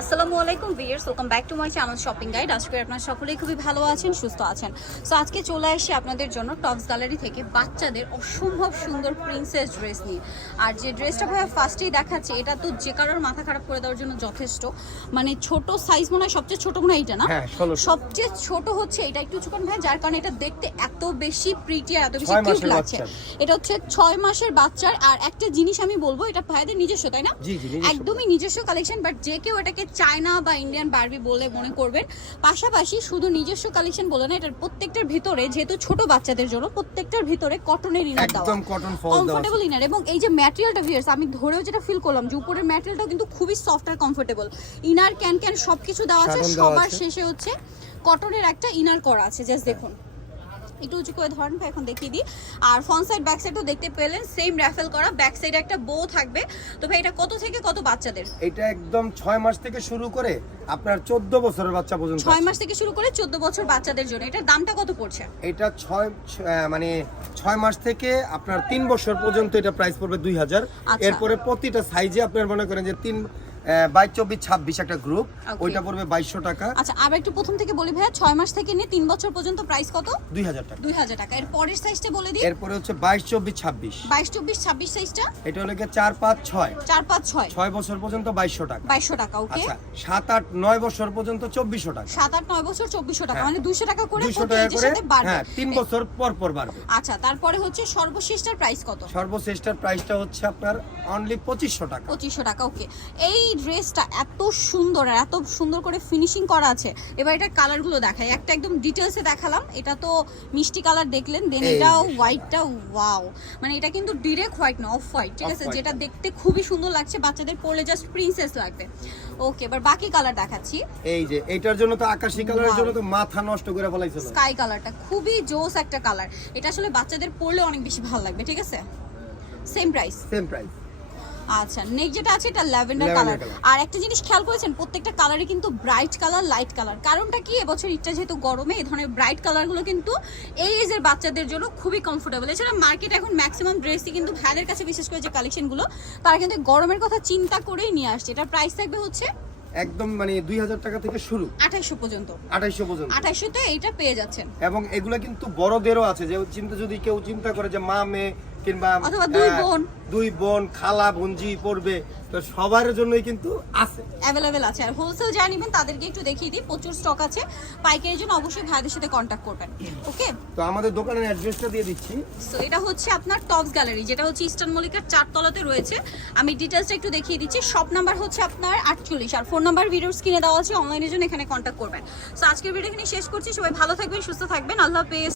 আসসালামু আলাইকুম viewers welcome back to my channel shopping guide আজকে আপনারা সকলেই খুবই ভালো আছেন সুস্থ আছেন। সো আজকে চলে আসি আপনাদের জন্য টপস গ্যালারি থেকে বাচ্চাদের অসম্ভব সুন্দর প্রিন্সেস ড্রেস নিয়ে। আর যে ড্রেসটা ভাইয়া ফার্স্টেই দেখাচ্ছে এটা তো যে কারোর মাথা খারাপ করে দেওয়ার জন্য যথেষ্ট। মানে ছোট সাইজ মনে হয় সবচেয়ে ছোট মনে হয় এটা না? হ্যাঁ, 16 সবচেয়ে ছোট হচ্ছে এটা একটু ছোট ভাই যার কারণে এটা দেখতে এত বেশি প্রিটি আর এত বেশি কিউট লাগছে। এটা হচ্ছে ছয় মাসের বাচ্চার আর একটা জিনিস আমি বলব এটা ভাইয়াদের নিজস্ব তাই না। একদমই নিজস্ব কালেকশন বাট যে কেউ এটাকে চায়না বা ইন্ডিয়ান বারবি বলে মনে করবেন। পাশাপাশি শুধু নিজস্ব কালেকশন বলে না এটার প্রত্যেকটার ভিতরে যেহেতু ছোট বাচ্চাদের জন্য প্রত্যেকটার ভিতরে কটনের ইনার দেওয়া। একদম কটন ফল কমফোর্টেবল ইনার এবং এই যে ম্যাটেরিয়ালটা ভিউয়ার্স আমি ধরেও যেটা ফিল করলাম যে উপরের ম্যাটেরিয়ালটাও কিন্তু খুবই সফট আর কমফোর্টেবল ইনার ক্যান ক্যান সবকিছু দেওয়া আছে সবার শেষে হচ্ছে কটনের একটা ইনার করা আছে জাস্ট দেখুন। একটু উঁচু করে ধরেন ভাই এখন দেখিয়ে দিই। আর ফ্রন্ট সাইড ব্যাক সাইডও দেখতে পেলেন সেম র্যাফেল করা ব্যাক সাইডে একটা বো থাকবে। তো ভাই এটা কত থেকে কত বাচ্চাদের? এটা একদম ছয় মাস থেকে শুরু করে আপনার চোদ্দ বছরের বাচ্চা পর্যন্ত ছয় মাস থেকে শুরু করে চোদ্দ বছর বাচ্চাদের জন্য। এটার দামটা কত পড়ছে? এটা ছয় মানে ছয় মাস থেকে আপনার তিন বছর পর্যন্ত এটা প্রাইস পড়বে দুই হাজার। আচ্ছা। এরপরে প্রতিটা সাইজে আপনার মনে করেন যে তিন বাইশ চব্বিশ ছাব্বিশ একটা গ্রুপ ওইটা পড়বে বাইশশো টাকা। আচ্ছা আবার একটু প্রথম থেকে বলি ভাইয়া ছয় মাস থেকে নিয়ে তিন বছর পর্যন্ত প্রাইস কত? দুই হাজার টাকা। দুই হাজার টাকা। এর পরের সাইজটা বলে দিই। এরপরে হচ্ছে বাইশ চব্বিশ ছাব্বিশ। বাইশ চব্বিশ ছাব্বিশ সাইজটা এটা হলো গিয়ে চার পাঁচ ছয়। চার পাঁচ ছয়। ছয় বছর পর্যন্ত বাইশশো টাকা। বাইশশো টাকা ওকে আচ্ছা সাত আট নয় বছর পর্যন্ত চব্বিশশো টাকা। সাত আট নয় বছর চব্বিশশো টাকা। হ্যাঁ। মানে দুশো টাকা করে টাকা হ্যাঁ তিন বছর পর পর বাড়বে। আচ্ছা তারপরে হচ্ছে সর্বশেষটার প্রাইস কত? প্রাইসটা হচ্ছে আপনার অনলি পঁচিশশো টাকা। পঁচিশশো টাকা ওকে এই ড্রেসটা এত সুন্দর আর এত সুন্দর করে ফিনিশিং করা আছে। এবার এটার কালারগুলো দেখাই। একটা একদম ডিটেলসে দেখালাম। এটা তো মিষ্টি কালার দেখলেন দেন এই এটাও হোয়াইটটা ওয়াও মানে এটা কিন্তু ডিরেক্ট হোয়াইট না অফ হোয়াইট ঠিক আছে? যেটা দেখতে খুবই সুন্দর লাগছে বাচ্চাদের পরলে জাস্ট প্রিন্সেস লাগবে। ওকে এবার বাকি কালার দেখাচ্ছি। এই যে এইটার জন্য তো আকাশি কালারের জন্য তো মাথা নষ্ট করে ফেলাইছিল স্কাই কালারটা খুবই জোস একটা কালার এটা আসলে বাচ্চাদের পরলে অনেক বেশি ভালো লাগবে ঠিক আছে? সেম প্রাইস সেম প্রাইস আচ্ছা নেক্সট যেটা আছে এটা ল্যাভেন্ডার কালার আর একটা জিনিস খেয়াল করেছেন প্রত্যেকটা কালারই কিন্তু ব্রাইট কালার লাইট কালার কারণটা কি? এবছর ইটটা যেহেতু গরমে এই ধরনের ব্রাইট কালারগুলো কিন্তু এই এজের বাচ্চাদের জন্য খুবই কমফোর্টেবল এছাড়া মার্কেটে এখন ম্যাক্সিমাম ড্রেসই কিন্তু ভাইদের কাছে বিশেষ করে যে কালেকশনগুলো তারা কিন্তু গরমের কথা চিন্তা করেই নিয়ে আসছে। এটার প্রাইস থাকবে হচ্ছে একদম মানে দুই হাজার টাকা থেকে শুরু। আঠাইশো পর্যন্ত। আঠাইশো পর্যন্ত। আঠাইশোতে এইটা পেয়ে যাচ্ছেন। এবং এগুলো কিন্তু বড়দেরও আছে। যে চিন্তা যদি কেউ চিন্তা করে যে মা মেয়ে কিংবা দুই বোন। দুই বোন খালা ভঞ্জি পড়বে তো সবার জন্যই কিন্তু আছে। অ্যাভেলেবেল আছে। আর হোলসেল যা নেবেন তাদেরকে একটু দেখিয়ে দিই প্রচুর স্টক আছে। পাইকারির জন্য অবশ্যই ভাইদের সাথে কন্ট্যাক্ট করবেন। ওকে তো আমাদের দোকানের অ্যাড্রেসটা দিয়ে দিচ্ছি। সো এটা হচ্ছে আপনার টপস গ্যালারি যেটা হচ্ছে ইস্টার্ন মল্লিকার চারতলাতে রয়েছে। আমি ডিটেলসটা একটু দেখিয়ে দিচ্ছি। শপ নাম্বার হচ্ছে আপনার আটচল্লিশ। আর ফোন নাম্বার ভিডিওর স্ক্রিনে দেওয়া আছে অনলাইনের জন্য এখানে কন্ট্যাক্ট করবেন। সো আজকের ভিডিও এখানে শেষ করছি। সবাই ভালো থাকবেন সুস্থ থাকবেন। আল্লাহ হাফেজ।